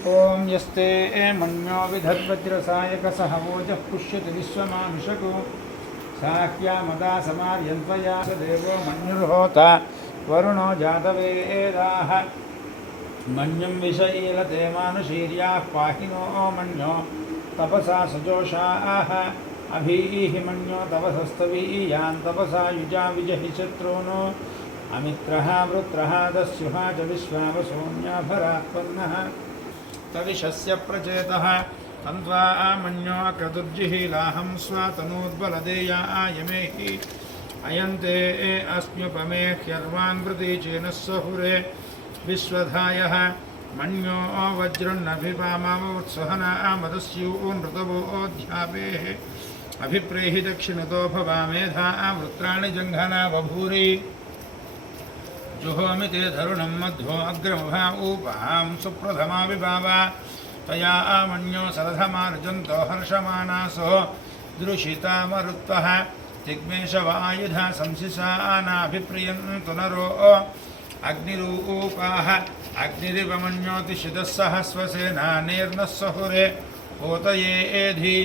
ओम यस्ते मन्यो विधद्वज्रसायकसह वोजः पुष्यति विश्वमानुषको साह्यामदा समार्यन्त्वया स देवो मन्युर्होता वरुणो जातवेदाः मन्युं विषईलते मानुषीर्याः पाहिनो मन्यो तपसा सजोषाः अभीः मन्यो तपसस्तवीयान् तपसा युजा विजहि शत्रूनो अमित्रः वृत्रः दस्युः च विश्वावसोऽन्याभरात्पन्नः तविशस्य प्रचेतः तन्त्वा मन्यो क्रतुर्जिहीलाहं स्वातनोद्बलदेयायमेहि अयन्ते अस्म्युपमे ह्यर्वान् प्रतीचेनः सहुरे विश्वधायः मन्यो वज्रन्नभिपामावोत्सहना मदस्यूनृतवोऽध्यापेः अभिप्रेहि दक्षिणतो भवामेधा वृत्राणि जङ्घना बभूरि जुहोमि ते धरुणं मध्वो अग्रमभा ऊपां सुप्रथमा विभावा तया मन्यो सरथमार्जन्तो हर्षमानासो दृशितामरुत्वः तिग्मेशवायुधा संसिसानाभिप्रियन्तु नरो अग्निरूपाः अग्निरिव मन्योतिशितः सहस्वसेनानेर्नः सहुरे होतयेधि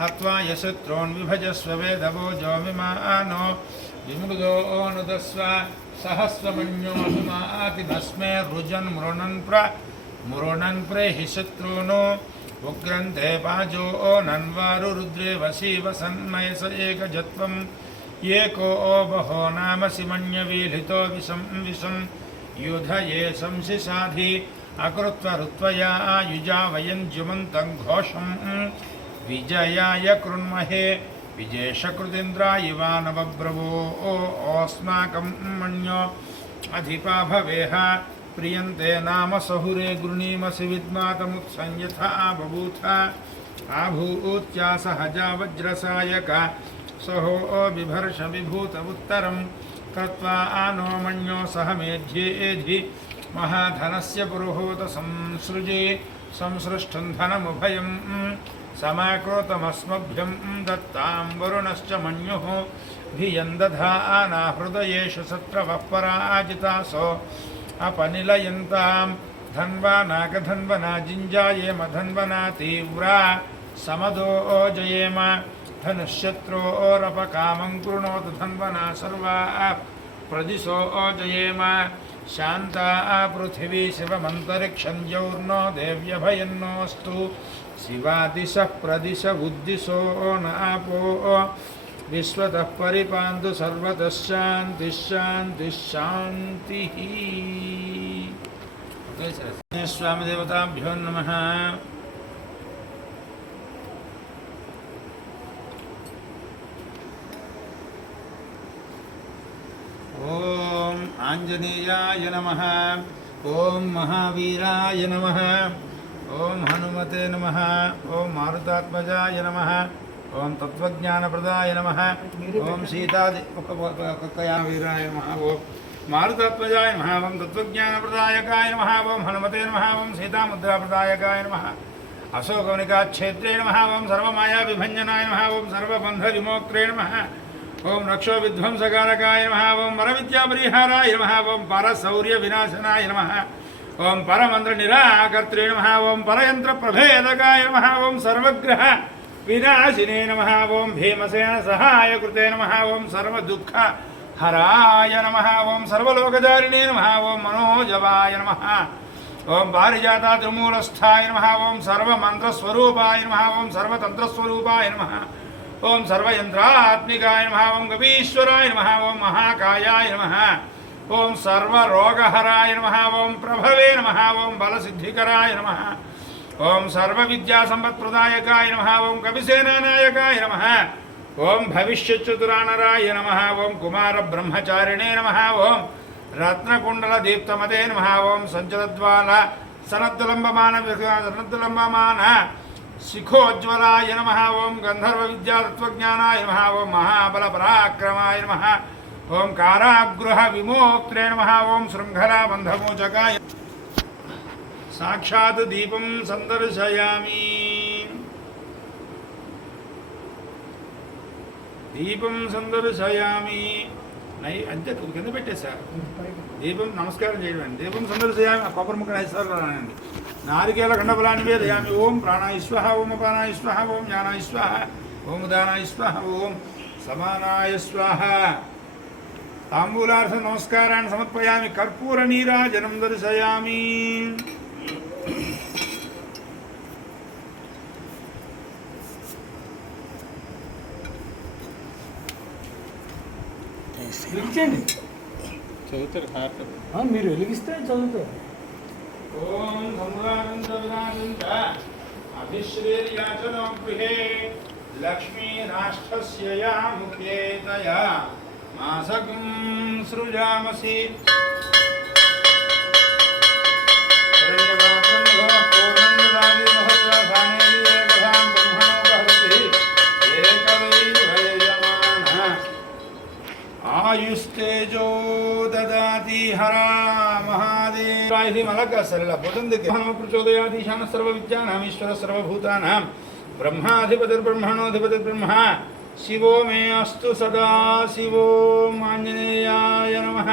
हत्वा यशत्रोन् विभजस्व वेदवोजो विमानो विमृदो नुदस्व सहस्रमन्यो हिमाति भस्मे रुजन् मृणन् प्रेहि शत्रूनो उग्रन्ते पाजो नन्वारु रुद्रे वशी वसन्मयस एकजत्वम् एको बहो नामसि मन्यवीलितो विषं युधये संशिसाधि अकृत्वा ऋत्वया युजा वयञ्जुमन्तं घोषं विजयाय कृण्महे विजेशकृतीन्द्रायिवानवब्रवो ओस्माकं मन्यो अधिपा भवेह प्रियन्ते नाम सहुरे गृणीमसि विद्मातमुत्संयथा बभूथ आभूत्या सहजा वज्रसायका सहो बिभर्ष विभूत उत्तरं कृत्वा नो मन्यो सह मेध्येधि महाधनस्य पुरुहूत संसृजे संसृष्टं धनमुभयं समाकृतमस्मभ्यं दत्तां वरुणश्च मन्युः धियं दधाना हृदयेषु शत्रवः पराजितासो अपनिलयन्तां धन्वा नागधन्वना जिञ्जायेम धन्वना तीव्रा समदो जयेम धनुष्यत्रोरपकामं कृणोतु धन्वना सर्वा प्रदिशो जयेम शान्ता पृथिवी शिवमन्तरिक्षं जौर्नो देव्यभयन्नोऽस्तु शिवादिशः प्रदिश बुद्धिशो न आपो विश्वतः परिपान्तु सर्वतः शान्तिः शान्तिः शान्तिः। स्वामिदेवताभ्यो नमः। ओम आंजनेयाय नमः। ओम महावीराय नमः। ओम हनुमते नमः। ओम मारुतात्मजाय नमः। ओम तत्वज्ञानप्रदाय नमः। ओम सीतावीराय नमः। ओम मारुतात्मजाय नमः। ओम तत्वज्ञानप्रदायकाय नमः। ओम हनुमते नमः। ओम सीतामुद्राप्रदायकाय नमः। अशोकवनिकाक्षेत्रे नमः। ओम सर्वमाया विभञ्जनाय नमः। ओम सर्वबन्धविमोक्त्रे नमः। ओम रक्षो विध्वंसकारकाय नमः। ओम परविद्यापरिहाराय नमः। ओम परशौर्यविनाशनाय नमः। ओम परमंत्र निराकर्त्रे नमः। ओम परयंत्र प्रभेदकाय नमः। ओम सर्वग्रह विनाशिने नमः। ओम भीमसेन सहाय कृते नमः। ओम सर्वदुःख हराय नमः। ओम सर्वलोकधारिणे नमः। ओम मनोजवाय नमः। ओम पारिजाता त्रिमूलस्थाय नमः। ओम सर्वमंत्रस्वरूपाय नमः। ओम सर्वतंत्रस्वरूपाय नमः। ओम सर्वयंत्रात्मिकाय नमः। ओम कवीश्वराय नमः। ओम महाकायाय नमः। ओम सर्वरोगहराय नमः। ओम प्रभवे नमः। ओम बलसिद्धिकराय नमः। ओम सर्वविद्यासंपत्प्रदायकाय नमः। ओम कविसेनानायकाय नमः। ओम भविष्यच्चतुरानराय नमः। ओम कुमारब्रह्मचारिणे नमः। ओम रत्नकुण्डलदीप्तमते नमः। ओम सञ्चलद्वाल सनद्दुलम्बमान शिखोज्वलाय नमः। ओम गन्धर्वविद्यातत्त्वज्ञानाय नमः। ओम महाबलपराक्रमाय नमः। ओम कारागृह विमोक्त्रे नमः। ओम शृङ्खलाबन्धमोचकाय साक्षात् दीपं संदर्शयामि। दीपं संदर्शयामि అంతే కింద పెట్టేశారు దీపం నమస్కారం చేయడం. దీపం సందర్శయామి కొబ్బరి ముక్కలు 5 సార్లు రానండి. नारिकेलखण्डफलानि वेदयामि। ओम प्राणाय स्वाहा, ओम अपानाय स्वाहा, ओम ज्ञानाय स्वाहा, ओम उदानाय स्वाहा, ओम समानाय स्वाहा। ताम्बूलार्थ नमस्कारान् समर्पयामि। कर्पूरनीराजनं दर्शयामि। చదువుతారు మీరు వెలిగిస్తే చదువుతారు. ఓం సంభ్రాంత అభిశ్రీర్యాచనో గృహే లక్ష్మీ రాష్ట్రస్య యా ముఖే తయా మాసకం సృజామసి. आयुस्तेजो ददाति हरा महादेव मलक सरल प्रचोदयाधीशान सर्वविद्यानामीश्वर सर्वभूतानां ब्रह्माधिपतिर्ब्रह्मणोऽधिपतिर्ब्रह्मा शिवो मे अस्तु सदा शिवो आञ्जनेयाय नमः.